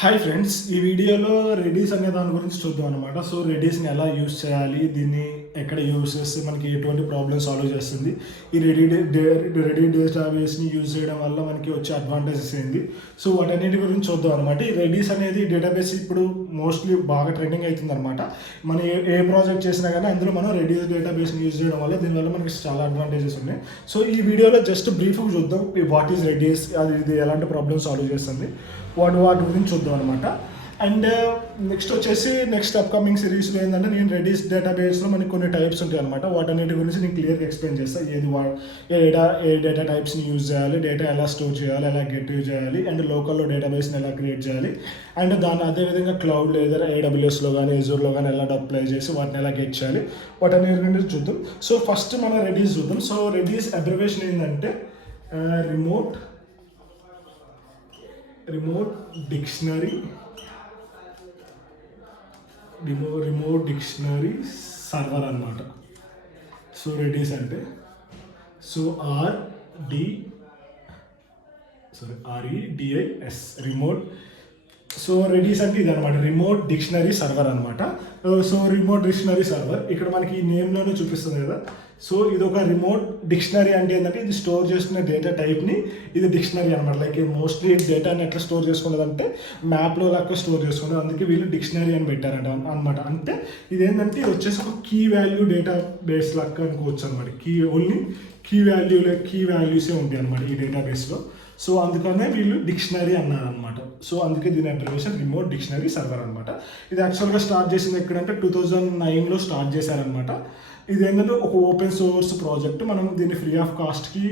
Hi friends, ఈ వీడియోలో Redis అనే దాని గురించి చూద్దాం అనమాట. సో రెడీస్ని ఎలా యూస్ చేయాలి, దీన్ని ఎక్కడ యూస్ చేస్తే మనకి ఎటువంటి ప్రాబ్లమ్ సాల్వ్ చేస్తుంది, ఈ రెడీ డేటాబేస్ని యూజ్ చేయడం వల్ల మనకి వచ్చే అడ్వాంటేజెస్ ఏంటి, సో వాటన్నిటి గురించి చూద్దాం అనమాట. ఈ రెడీస్ అనేది డేటాబేస్ ఇప్పుడు మోస్ట్లీ బాగా ట్రెండింగ్ అవుతుంది అనమాట. మనం ఏ ప్రాజెక్ట్ చేసినా కానీ అందులో మనం రెడీస్ డేటాబేస్ని యూజ్ చేయడం వల్ల దీనివల్ల మనకి చాలా అడ్వాంటేజెస్ ఉన్నాయి. సో ఈ వీడియోలో జస్ట్ బ్రీఫ్గా చూద్దాం వాట్ ఈస్ రెడీస్, అది ఇది ఎలాంటి ప్రాబ్లమ్ సాల్వ్ చేస్తుంది, వాటి గురించి చూద్దాం అనమాట. అండ్ నెక్స్ట్ వచ్చేసి నెక్స్ట్ అప్కమింగ్ సిరీస్లో ఏంటంటే నేను రెడీస్ డేటాబేస్లో మనకి కొన్ని టైప్స్ ఉంటాయి అనమాట. వాటన్నిటి గురించి నేను క్లియర్గా ఎక్స్ప్లెయిన్ చేస్తాను. ఏ డేటా టైప్స్ని యూజ్ చేయాలి, డేటా ఎలా స్టోర్ చేయాలి, ఎలా గెట్ యూజ్ చేయాలి, అండ్ లోకల్లో డేటాబేస్ని ఎలా క్రియేట్ చేయాలి, అండ్ దాన్ని అదేవిధంగా క్లౌడ్ లేదా ఏడబ్ల్యూఎస్లో కానీ ఎజూర్లో కానీ ఎలా అప్లై చేసి వాటిని ఎలా గెట్ చేయాలి, వాటన్నిటి గురించి చూద్దాం. సో ఫస్ట్ మనం రెడీస్ చూద్దాం. సో రెడీస్ అబ్రివేషన్ ఏంటంటే రిమోట్ డిక్షనరీ సర్వర్ అన్నమాట. సో రెడీస్ అంటే REDIS రిమోట్. సో రెడీస్ అంటే ఇది అనమాట, రిమోట్ డిక్షనరీ సర్వర్ అనమాట. సో రిమోట్ డిక్షనరీ సర్వర్ ఇక్కడ మనకి ఈ నేమ్లోనే చూపిస్తుంది కదా. సో ఇది ఒక రిమోట్ డిక్షనరీ అంటే ఏంటంటే ఇది స్టోర్ చేసుకునే డేటా టైప్ని ఇది డిక్షనరీ అనమాట. లైక్ మోస్ట్లీ డేటాని ఎట్లా స్టోర్ చేసుకున్నదంటే మ్యాప్లో లాగా స్టోర్ చేసుకున్నది, అందుకే వీళ్ళు డిక్షనరీ అని పెట్టారంట అనమాట. అంటే ఇదేంటంటే ఇది వచ్చేసి ఒక కీ వాల్యూ డేటా బేస్ లాగా అనుకోవచ్చు అనమాట. ఓన్లీ కీ వాల్యూసే ఉంటాయి అనమాట ఈ డేటాబేస్లో. సో అందుకనే వీళ్ళు డిక్షనరీ అన్నారు అనమాట. సో అందుకే దీని అబ్రివేషన్ రిమోట్ డిక్షనరీ సర్వర్ అనమాట. ఇది యాక్చువల్గా స్టార్ట్ చేసింది ఎక్కడంటే 2009లో స్టార్ట్ చేశారనమాట. ఇది ఏంటంటే ఒక ఓపెన్ సోర్స్ ప్రాజెక్ట్. మనం దీన్ని ఫ్రీ ఆఫ్ కాస్ట్కి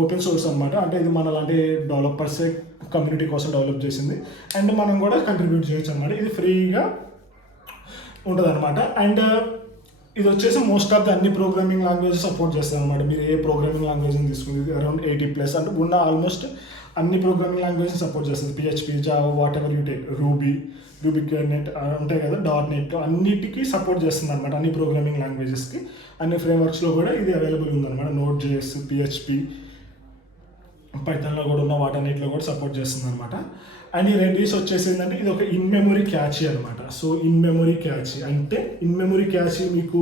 ఓపెన్ సోర్స్ అనమాట. అంటే ఇది మన లాంటి డెవలపర్సే కమ్యూనిటీ కోసం డెవలప్ చేసింది, అండ్ మనం కూడా కంట్రిబ్యూట్ చేయొచ్చు అనమాట. ఇది ఫ్రీగా ఉంటుంది అనమాట. అండ్ ఇది వచ్చేసి మోస్ట్ ఆఫ్ ది అన్ని ప్రోగ్రామింగ్ లాంగ్వేజెస్ సపోర్ట్ చేస్తుంది అనమాట. మీరు ఏ ప్రోగ్రామింగ్ లాంగ్వేజ్ తీసుకుంది అరౌండ్ 80+ అంటే ఉన్న ఆల్మోస్ట్ అన్ని ప్రోగ్రామింగ్ లాంగ్వేజెస్ సపోర్ట్ చేస్తుంది. PHP, Java, what ever you take, ruby net ఉంటాయి కదా, .NET అన్నిటికీ సపోర్ట్ చేస్తుంది అనమాట. అన్ని ప్రోగ్రామింగ్ లాంగ్వేజెస్కి అన్ని ఫ్రేమ్వర్క్స్లో కూడా ఇది అవైలబుల్ ఉందన్నమాట. Node.js, PHP, పైథాన్లో కూడా ఉన్న వాటన్నిటిలో కూడా సపోర్ట్ చేస్తుంది అనమాట. అండ్ ఈ రెడీస్ వచ్చేసి ఏంటంటే ఇది ఒక ఇన్ మెమరీ క్యాచీ అనమాట. సో ఇన్ మెమరీ క్యాచీ అంటే మీకు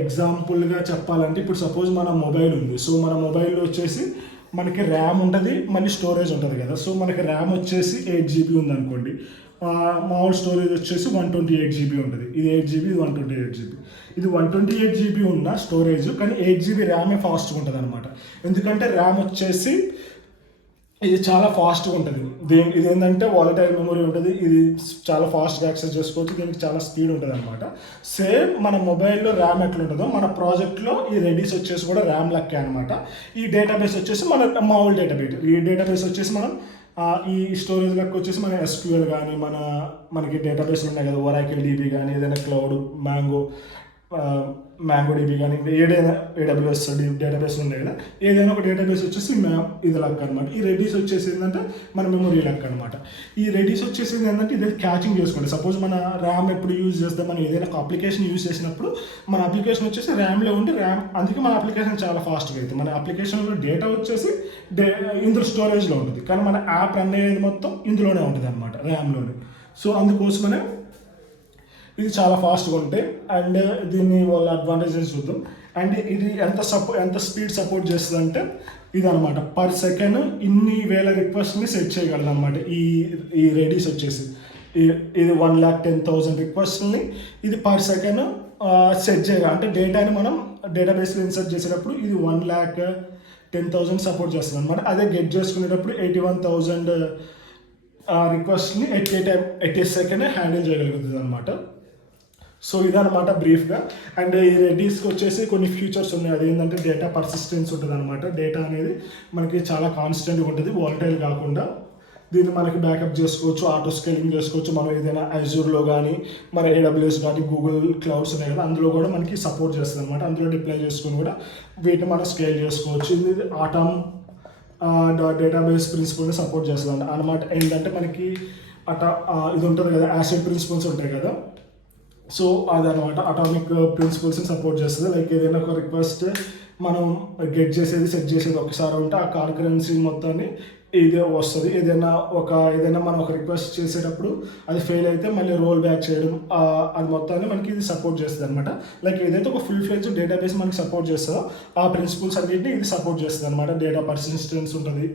ఎగ్జాంపుల్గా చెప్పాలంటే ఇప్పుడు సపోజ్ మన మొబైల్ ఉంది. సో మన మొబైల్లో వచ్చేసి మనకి ర్యామ్ ఉంటుంది, మళ్ళీ స్టోరేజ్ ఉంటుంది కదా. సో మనకి ర్యామ్ వచ్చేసి 8GB ఉంది అనుకోండి, మామూలు స్టోరేజ్ వచ్చేసి 128GB ఉంటుంది. ఇది 8GB, ఇది 128GB. ఇది 128GB ఉన్న స్టోరేజ్, కానీ 8GB ర్యామే ఫాస్ట్గా ఉంటుంది అనమాట. ఎందుకంటే ర్యామ్ వచ్చేసి ఇది చాలా ఫాస్ట్గా ఉంటుంది. ఇది ఏంటంటే వాలటైల్ మెమరీ ఉంటుంది, ఇది చాలా ఫాస్ట్గా యాక్సెస్ చేసుకోవచ్చు, దీనికి చాలా స్పీడ్ ఉంటుంది అనమాట. సేమ్ మన మొబైల్లో ర్యామ్ ఎట్లా ఉంటుందో మన ప్రాజెక్ట్లో ఈ రెడీస్ వచ్చేసి కూడా ర్యామ్ లెక్కే అనమాట. ఈ డేటాబేస్ వచ్చేసి మన మామూలు డేటాబేస్. ఈ డేటాబేస్ వచ్చేసి మనం ఈ స్టోరేజ్ లెక్క వచ్చేసి మన SQL కానీ మనకి డేటాబేస్లు ఉన్నాయి కదా, ఒరాకిల్ DB కానీ, ఏదైనా క్లౌడ్ మ్యాంగో DB కానీ, ఏదైనా AWS డేటాబేస్లు ఉన్నాయి కదా, ఏదైనా ఒక డేటాబేస్ వచ్చేసి ఇది లెక్క అనమాట. ఈ రెడీస్ వచ్చేసి ఏంటంటే మన మెమరీ లెక్క అనమాట. ఈ రెడీస్ వచ్చేసి ఏంటంటే ఇది క్యాచింగ్ చేసుకోండి. సపోజ్ మన ర్యామ్ ఎప్పుడు యూజ్ చేస్తే మనం ఏదైనా ఒక అప్లికేషన్ యూజ్ చేసినప్పుడు మన అప్లికేషన్ వచ్చేసి ర్యామ్లో ఉండి అందుకే మన అప్లికేషన్ చాలా ఫాస్ట్గా అవుతుంది. మన అప్లికేషన్లో డేటా వచ్చేసి ఇందులో స్టోరేజ్లో ఉంటుంది, కానీ మన యాప్ రన్ అయ్యేది మొత్తం ఇందులోనే ఉంటుంది అనమాట, ర్యామ్లోనే. సో అందుకోసమనే ఇది చాలా ఫాస్ట్గా ఉంటాయి. అండ్ దీన్ని వాళ్ళ అడ్వాంటేజెస్ చూద్దాం. అండ్ ఇది ఎంత స్పీడ్ సపోర్ట్ చేస్తుంది అంటే ఇది అనమాట, పర్ సెకండ్ ఇన్ని వేల రిక్వెస్ట్ని సెట్ చేయగలదు అనమాట. ఈ రెడీస్ వచ్చేసి ఇది 110,000 రిక్వెస్ట్ని ఇది పర్ సెకండ్ సెట్ చేయగలరు. అంటే డేటాని మనం డేటాబేస్లో ఇన్సర్ట్ చేసేటప్పుడు ఇది 110,000 సపోర్ట్ చేస్తుంది అనమాట. అదే గెట్ చేసుకునేటప్పుడు 81,000 రిక్వెస్ట్ని ఎట్ ఏ సెకండ్ హ్యాండిల్ చేయగలుగుతుంది అనమాట. సో ఇదనమాట బ్రీఫ్గా. అండ్ ఈ రెడీస్కి వచ్చేసి కొన్ని ఫీచర్స్ ఉన్నాయి. అదేంటంటే డేటా పర్సిస్టెన్స్ ఉంటుంది అనమాట. డేటా అనేది మనకి చాలా కాన్స్టెంట్గా ఉంటుంది, వాలటైల్ కాకుండా. దీన్ని మనకి బ్యాకప్ చేసుకోవచ్చు, ఆటో స్కేలింగ్ చేసుకోవచ్చు. మనం ఏదైనా అజూర్లో కానీ, మన AWS కానీ, గూగుల్ క్లౌడ్స్ ఉన్నాయి కదా, అందులో కూడా మనకి సపోర్ట్ చేస్తుంది అనమాట. అందులో డిప్లై చేసుకొని కూడా వీటిని మనం స్కేల్ చేసుకోవచ్చు. ఇది ఆటమ్ డేటాబేస్ ప్రిన్సిపల్ని సపోర్ట్ చేస్తుంది అనమాట. ఏంటంటే మనకి ఇది ఉంటుంది కదా, యాసిడ్ ప్రిన్సిపల్స్ ఉంటాయి కదా. సో అదనమాట అటామిక్ ప్రిన్సిపల్స్ని సపోర్ట్ చేస్తుంది. లైక్ ఏదైనా ఒక రిక్వెస్ట్ మనం గెట్ చేసేది సెట్ చేసేది ఒకసారి ఉంటే ఆ కాన్కరెన్సీ మొత్తాన్ని ఇదే వస్తుంది. ఏదైనా మనం ఒక రిక్వెస్ట్ చేసేటప్పుడు అది ఫెయిల్ అయితే మళ్ళీ రోల్ బ్యాక్ చేయడం, అది మొత్తాన్ని మనకి ఇది సపోర్ట్ చేస్తుంది అనమాట. లైక్ ఏదైతే ఒక ఫుల్ ఫ్లెడ్జ్ డేటాబేస్ మనకి సపోర్ట్ చేస్తుందో ఆ ప్రిన్సిపల్స్ అన్నింటినీ ఇది సపోర్ట్ చేస్తుంది అనమాట. డేటా పర్సిస్టెన్స్ ఉంటుంది,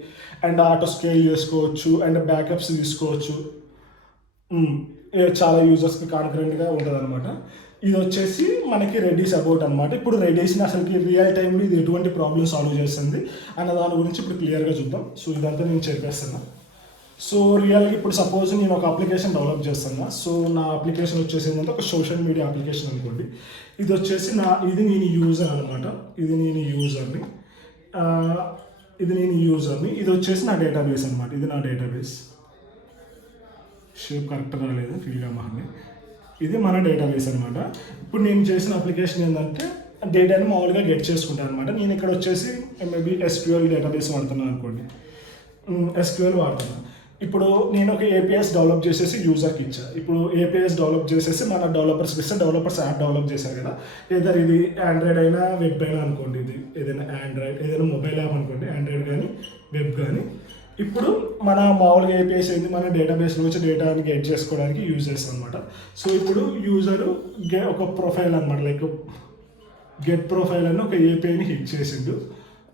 అండ్ ఆటో స్కేల్ చేసుకోవచ్చు, అండ్ బ్యాకప్స్ తీసుకోవచ్చు. చాలా యూజర్స్కి కాన్ఫిడెంట్గా ఉంటుంది అనమాట. ఇది వచ్చేసి మనకి రెడీస్ అబౌట్ అనమాట. ఇప్పుడు రెడీస్ని అసలుకి రియల్ టైంలో ఇది ఎటువంటి ప్రాబ్లమ్ సాల్వ్ చేస్తుంది అన్న దాని గురించి ఇప్పుడు క్లియర్గా చూద్దాం. సో ఇదంతా నేను చెప్పేస్తున్నా. సో రియల్గా ఇప్పుడు సపోజ్ నేను ఒక అప్లికేషన్ డెవలప్ చేస్తున్నా. సో నా అప్లికేషన్ వచ్చేసి ఏంటంటే ఒక సోషల్ మీడియా అప్లికేషన్ అనుకోండి. ఇది వచ్చేసి ఇది నేను యూజర్ అనమాట. ఇది నేను యూజర్ని. ఇది వచ్చేసి నా డేటాబేస్ అనమాట. ఇది నా డేటాబేస్. షేప్ కరెక్ట్ రాలేదు, ఫీల్గా మారింది. ఇది మన డేటాబేస్ అనమాట. ఇప్పుడు నేను చేసిన అప్లికేషన్ ఏంటంటే డేటాని మామూలుగా గెట్ చేసుకుంటాను అనమాట. నేను ఇక్కడ వచ్చేసి మేబీ ఎస్క్యూఎల్ డేటాబేస్ వాడుతున్నాను అనుకోండి. ఎస్క్యూఎల్ వాడుతున్నాను. ఇప్పుడు నేను ఒక ఏపీఎస్ డెవలప్ చేసేసి యూజర్కి ఇచ్చా. ఇప్పుడు ఏపీఎస్ డెవలప్ చేసేసి మన డెవలపర్స్కి ఇస్తే డెవలపర్స్ యాప్ డెవలప్ చేశారు కదా. ఏదైనా ఇది ఆండ్రాయిడ్ అయినా వెబ్ అయినా అనుకోండి. ఇది ఏదైనా మొబైల్ యాప్ అనుకోండి, ఆండ్రాయిడ్ కానీ వెబ్ కానీ. ఇప్పుడు మన మామూలుగా ఏపీఎస్ ఏంది, మన డేటాబేస్లో వచ్చి డేటాని గెట్ చేసుకోవడానికి యూజ్ చేస్తాం అనమాట. సో ఇప్పుడు యూజరు ఒక ప్రొఫైల్ అనమాట, లైక్ గెట్ ప్రొఫైల్ అని ఒక ఏపీఐని హిట్ చేసిండు.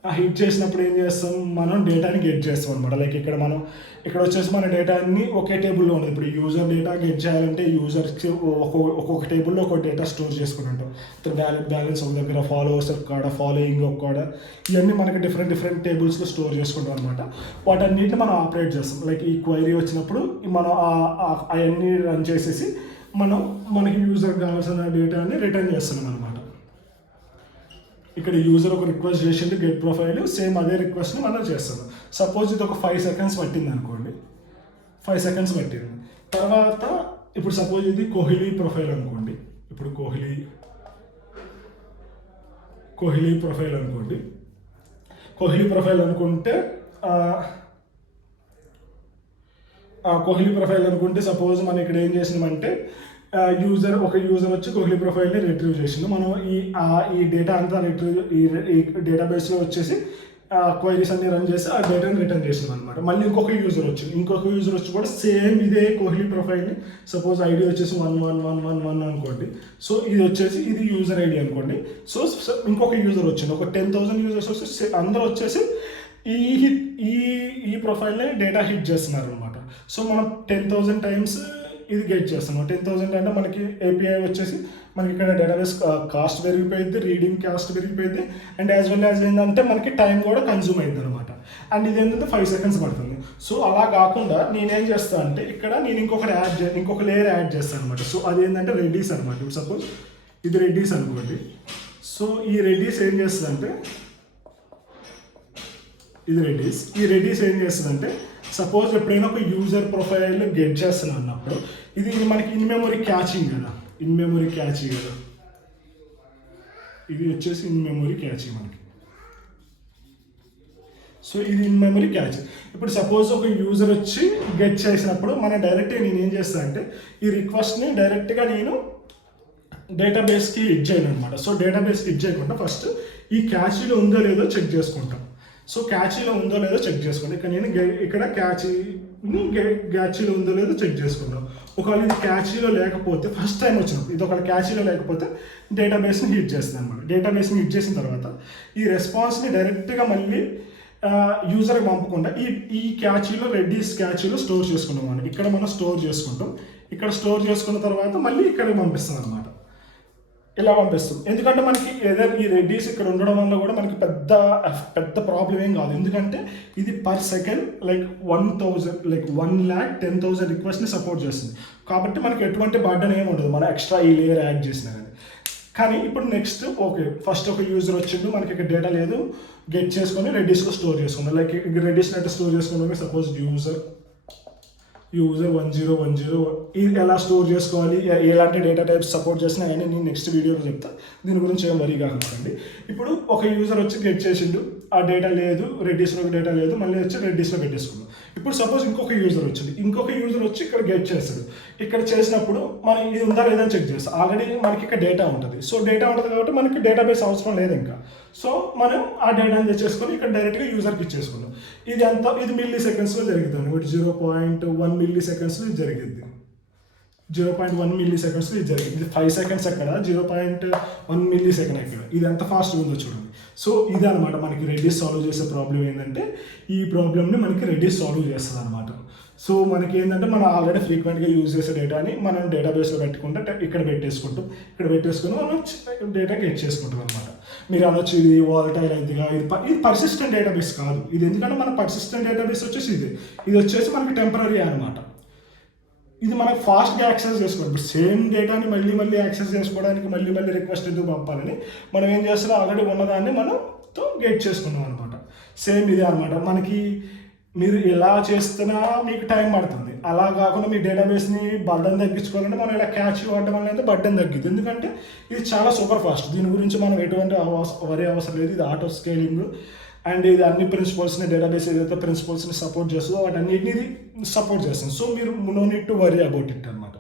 ఆ హిట్ చేసినప్పుడు ఏం చేస్తాం, మనం డేటాని గెట్ చేస్తాం అనమాట. లైక్ ఇక్కడ వచ్చేసి మన డేటాని ఒకే టేబుల్లో ఉండదు. ఇప్పుడు యూజర్ డేటా గెట్ చేయాలంటే యూజర్కి ఒక్కొక్క టేబుల్లో ఒక డేటా స్టోర్ చేసుకుని ఉంటాం. బ్యాలెన్స్ ఒక దగ్గర, ఫాలోవర్స్ ఒక కాడ, ఫాలోయింగ్ ఒక కాడ, ఇవన్నీ మనకి డిఫరెంట్ టేబుల్స్లో స్టోర్ చేసుకుంటాం అనమాట. వాటన్నిటిని మనం ఆపరేట్ చేస్తాం. లైక్ ఈ క్వైరీ వచ్చినప్పుడు మనం అవన్నీ రన్ చేసేసి మనకి యూజర్కి కావాల్సిన డేటాని రిటర్న్ చేస్తున్నాం అనమాట. ఇక్కడ యూజర్ ఒక రిక్వెస్ట్ చేసింది గెట్ ప్రొఫైల్, సేమ్ అదే రిక్వెస్ట్ని మనం చేస్తాం. సపోజ్ ఇది ఒక 5 seconds పట్టింది అనుకోండి. 5 seconds పట్టింది. తర్వాత ఇప్పుడు సపోజ్ ఇది కోహ్లీ ప్రొఫైల్ అనుకోండి. ఇప్పుడు కోహ్లీ ప్రొఫైల్ అనుకోండి. కోహ్లీ ప్రొఫైల్ అనుకుంటే సపోజ్ మనం ఇక్కడ ఏం చేసినామంటే యూజర్ వచ్చి కోహ్లీ ప్రొఫైల్ని రిట్రీవ్ చేసిండు. మనం ఈ డేటా అంతా ఈ డేటాబేస్లో వచ్చేసి క్వైరీస్ అన్ని రన్ చేసి ఆ డేటాని రిటర్న్ చేసినాం అనమాట. మళ్ళీ ఇంకొక యూజర్ వచ్చి కూడా సేమ్ ఇదే కోహ్లీ ప్రొఫైల్ని, సపోజ్ ఐడి వచ్చేసి 1111 అనుకోండి. సో ఇది యూజర్ ఐడి అనుకోండి. సో ఇంకొక యూజర్ వచ్చింది, ఒక 10,000 యూజర్స్ వచ్చి అందరూ వచ్చేసి ఈ ప్రొఫైల్ని డేటా హిట్ చేస్తున్నారు అనమాట. సో మనం 10,000 times ఇది గెట్ చేస్తున్నాం. 10,000 అంటే మనకి ఏపీఐ వచ్చేసి మనకి ఇక్కడ డేటాబేస్ కాస్ట్ పెరిగిపోయింది, రీడింగ్ కాస్ట్ పెరిగిపోయింది, అండ్ యాజ్ వెల్ యాజ్ ఏంటంటే మనకి టైం కూడా కన్జ్యూమ్ అయింది అనమాట. అండ్ ఇది ఏంటంటే 5 seconds పడుతుంది. సో అలా కాకుండా నేనేం చేస్తాను అంటే ఇక్కడ నేను ఇంకొక లేయర్ యాడ్ చేస్తాను అనమాట. సో అది ఏంటంటే రెడీస్ అనమాట. ఇప్పుడు సపోజ్ ఇది రెడీస్ అనుకోండి. సో ఈ రెడీస్ ఏం చేస్తుందంటే ఈ రెడీస్ ఏం చేస్తుందంటే సపోజ్ ఎప్పుడైనా ఒక యూజర్ ప్రొఫైల్ గెట్ చేస్తున్నాను అన్నప్పుడు ఇది మనకి ఇన్ మెమరీ క్యాచింగ్ కదా. ఇది వచ్చేసి ఇన్ మెమరీ క్యాచింగ్ మనకి. సో ఇది ఇన్ మెమరీ క్యాచింగ్. ఇప్పుడు సపోజ్ ఒక యూజర్ వచ్చి గెట్ చేసినప్పుడు నేను ఏం చేస్తాను అంటే ఈ రిక్వెస్ట్ని డైరెక్ట్గా నేను డేటాబేస్కి హిట్ చేయను అనమాట. సో డేటాబేస్కి హిట్ చేయకుండా ఫస్ట్ ఈ క్యాచీలో ఉందో లేదో చెక్ చేసుకుంటాం. సో క్యాచీలో ఉందో లేదో చెక్ చేసుకోండి. ఇక్కడ క్యాచీలో ఉందో లేదో చెక్ చేసుకుందాం. ఒకవేళ ఇది క్యాచీలో లేకపోతే, ఫస్ట్ టైం వచ్చినప్పుడు ఇది ఒకవేళ క్యాచీలో లేకపోతే డేటాబేస్ని హిట్ చేస్తుంది అనమాట. డేటాబేస్ని హిట్ చేసిన తర్వాత ఈ రెస్పాన్స్ని డైరెక్ట్గా మళ్ళీ యూజర్కి పంపకుండా ఈ క్యాచీలో రెడ్డిస్ క్యాచీలో స్టోర్ చేసుకుంటాం మనం. ఇక్కడ మనం స్టోర్ చేసుకుంటాం. ఇక్కడ స్టోర్ చేసుకున్న తర్వాత మళ్ళీ ఇక్కడికి పంపిస్తాం అనమాట. ఇలా పంపిస్తాం. ఎందుకంటే మనకి ఈ రెడ్డిస్ ఇక్కడ ఉండడం వల్ల కూడా మనకి పెద్ద ప్రాబ్లం ఏం కాదు. ఎందుకంటే ఇది పర్ సెకండ్ లైక్ 1,10,000 రిక్వెస్ట్ని సపోర్ట్ చేస్తుంది. కాబట్టి మనకి ఎటువంటి బర్డెన్ ఏమి ఉండదు మనం ఎక్స్ట్రా ఈ లేయర్ యాడ్ చేసినా కానీ ఇప్పుడు నెక్స్ట్ ఫస్ట్ ఒక యూజర్ వచ్చిండు, మనకి ఇక్కడ డేటా లేదు, గెట్ చేసుకొని రెడ్డిస్లో స్టోర్ చేసుకుందాం. లైక్ రెడ్డిస్లో అయితే స్టోర్ చేసుకున్నాం. సపోజ్ యూజర్ 1010 ఇది ఎలా స్టోర్ చేసుకోవాలి, ఎలాంటి డేటా టైప్స్ సపోర్ట్ చేసినా అని నేను నెక్స్ట్ వీడియోలో చెప్తాను. దీని గురించి ఏం వరీ కాకండి. ఇప్పుడు ఒక యూజర్ వచ్చి గెట్ చేసిండు, ఆ డేటా లేదు, రెడ్డిస్లో డేటా లేదు, మళ్ళీ వచ్చి రెడ్డిస్లో పెట్టేసుకున్నాం. ఇప్పుడు సపోజ్ ఇంకొక యూజర్ వచ్చింది, ఇంకొక యూజర్ వచ్చి ఇక్కడ గెట్ చేస్తాడు. ఇక్కడ చేసినప్పుడు మనం ఇది ఉందా లేదా చెక్ చేస్తాం. ఆల్రెడీ మనకి ఇక్కడ డేటా ఉంటుంది. సో డేటా ఉంటుంది కాబట్టి మనకి డేటాబేస్ అవసరం లేదు ఇంకా. సో మనం ఆ డేటాని తెచ్చేసుకొని ఇక్కడ డైరెక్ట్గా యూజర్కి ఇచ్చేసుకున్నాం. ఇది మిల్లీ సెకండ్స్లో జరుగుతుంది. ఇప్పుడు 0.1 మిల్లీ సెకండ్స్లో ఇది జరిగింది. 0.1 మిల్లీ సెకండ్స్లో ఇది జరిగింది. ఇది 5 సెకండ్స్ అక్కడ, 0.1 మిల్లీ సెకండ్ అక్కడ. ఇది ఎంత ఫాస్ట్గా ఉందో చూడండి. సో ఇది అనమాట మనకి రెడ్డిస్ సాల్వ్ చేసే ప్రాబ్లం ఏంటంటే, ఈ ప్రాబ్లమ్ని మనకి రెడ్డిస్ సాల్వ్ చేస్తుంది అనమాట. సో మనకి ఏంటంటే మనం ఆల్రెడీ ఫ్రీక్వెంట్గా యూజ్ చేసే డేటాని మనం డేటాబేస్లో పెట్టుకుంటే ఇక్కడ పెట్టేసుకుంటాం. ఇక్కడ పెట్టేసుకుని మనం డేటా గెట్ చేసుకుంటాం అనమాట. మీరు అనొచ్చు ఇది వాలటైల్ అయితేగా, ఇది పర్సిస్టెంట్ డేటాబేస్ కాదు. ఇది ఎందుకంటే మన పర్సిస్టెంట్ డేటాబేస్ వచ్చేసి ఇది వచ్చేసి మనకి టెంపరీ అనమాట. ఇది మనకు ఫాస్ట్గా యాక్సెస్ చేసుకోవాలి. ఇప్పుడు సేమ్ డేటాని మళ్ళీ యాక్సెస్ చేసుకోవడానికి మళ్ళీ రిక్వెస్ట్ ఎందుకు పంపాలని మనం ఏం చేస్తున్నాం, ఆల్రెడీ ఉన్నదాన్ని మనతో గెట్ చేసుకున్నాం అనమాట. సేమ్ ఇదే అనమాట. మనకి మీరు ఎలా చేస్తున్నా మీకు టైం పడుతుంది. అలా కాకుండా మీ డేటాబేస్ని బర్డన్ తగ్గించుకోవాలంటే మనం ఇలా క్యాచ్ వాడడం వల్ల అయితే బర్డన్ తగ్గిద్ది. ఎందుకంటే ఇది చాలా సూపర్ ఫాస్ట్. దీని గురించి మనం ఎటువంటి వరే అవసరం లేదు. ఇది ఆటో స్కేలింగ్ అండ్ ఇది అన్ని ప్రిన్సిపల్స్ని, డేటాబేస్ ఏదైతే ప్రిన్సిపల్స్ని సపోర్ట్ చేస్తుందో వాటన్నిటిని సపోర్ట్ చేస్తుంది. సో మీరు no need to worry about it అనమాట.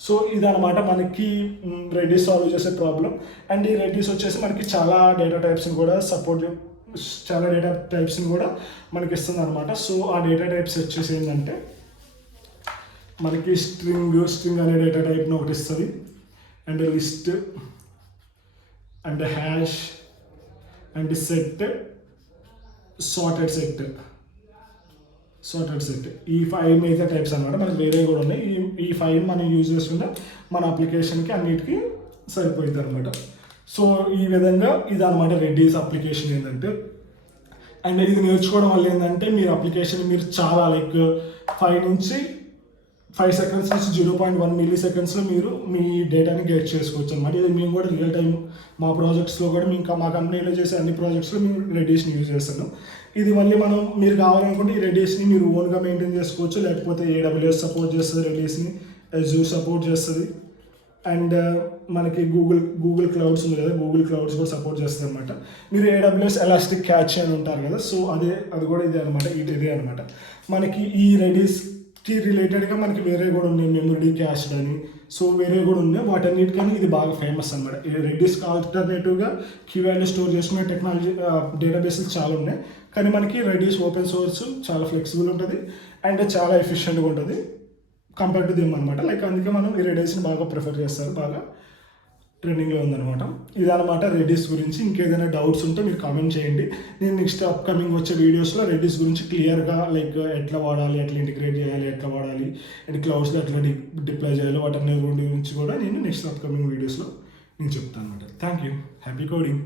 సో ఇదనమాట మనకి రెడ్డిస్ సాల్వ్ చేసే ప్రాబ్లం. అండ్ ఈ రెడ్డిస్ వచ్చేసి మనకి చాలా డేటా టైప్స్ని కూడా మనకి ఇస్తుంది అనమాట. సో ఆ డేటా టైప్స్ వచ్చేసి ఏంటంటే మనకి స్ట్రింగ్ అనే డేటా టైప్ని ఒకటి ఇస్తుంది, and list and hash and set, sorted set. ఈ 5 మేజర్ టైప్స్ అనమాట. మనకి వేరే కూడా ఉన్నాయి. ఈ 5 మనం యూజ్ చేసుకుంటే మన అప్లికేషన్కి అన్నిటికీ సరిపోయింది అనమాట. సో ఈ విధంగా ఇది అనమాట రెడ్డిస్ అప్లికేషన్ ఏంటంటే. అండ్ ఇది నేర్చుకోవడం వల్ల ఏంటంటే మీరు అప్లికేషన్ మీరు చాలా 5 సెకండ్స్ నుంచి 0.1 మిల్లీ సెకండ్స్లో మీరు మీ డేటాని గెట్ చేసుకోవచ్చు అనమాట. ఇది మేము కూడా రియల్ టైం మా ప్రాజెక్ట్స్లో కూడా మా కంపెనీలో చేసే అన్ని ప్రాజెక్ట్స్లో మేము రెడ్డిస్ని యూజ్ చేస్తున్నాం. ఇది మళ్ళీ మీరు కావాలనుకుంటే ఈ రెడ్డిస్ని మీరు ఓన్గా మెయింటైన్ చేసుకోవచ్చు, లేకపోతే AWS సపోర్ట్ చేస్తుంది రెడ్డిస్ని, Azure సపోర్ట్ చేస్తుంది, అండ్ మనకి గూగుల్ క్లౌడ్స్ ఉంది కదా, గూగుల్ క్లౌడ్స్ కూడా సపోర్ట్ చేస్తుంది అనమాట. మీరు AWS ఎలాస్టిక్ క్యాచ్ అని ఉంటారు కదా, సో అది కూడా ఇదే అనమాట. ఇదే అనమాట మనకి ఈ రెడ్డిస్కి రిలేటెడ్గా మనకి వేరే కూడా ఉన్నాయి, మెమరీ క్యాష్డ్ అని. సో వేరే కూడా ఉన్నాయి. వాటన్నిటికని ఇది బాగా ఫేమస్ అనమాట. రెడ్డిస్కి ఆల్టర్నేటివ్గా కీ వాల్యూ స్టోర్ చేసుకునే టెక్నాలజీ డేటాబేసెస్ చాలా ఉన్నాయి. కానీ మనకి రెడ్డిస్ ఓపెన్ సోర్స్ చాలా ఫ్లెక్సిబుల్ ఉంటుంది అండ్ చాలా ఎఫిషియెంట్గా ఉంటుంది కంపేర్ టు దిమ్ అనమాట. అందుకే మనం ఈ రెడ్డిస్ని బాగా ప్రిఫర్ చేస్తారు, బాగా ట్రెండింగ్లో ఉందన్నమాట. ఇదనమాట రెడ్డిస్ గురించి. ఇంకేదైనా డౌట్స్ ఉంటే మీరు కామెంట్ చేయండి. నేను నెక్స్ట్ అప్కమింగ్ వచ్చే వీడియోస్లో రెడ్డిస్ గురించి క్లియర్గా ఎట్లా వాడాలి, ఎట్లా ఇంటిగ్రేట్ చేయాలి, ఎట్లా వాడాలి, అండ్ క్లౌడ్స్లో ఎట్లా డిప్లాయ్ చేయాలి, వాటి గురించి కూడా నేను నెక్స్ట్ అప్కమింగ్ వీడియోస్లో నేను చెప్తాను అనమాట. Thank you. Happy coding.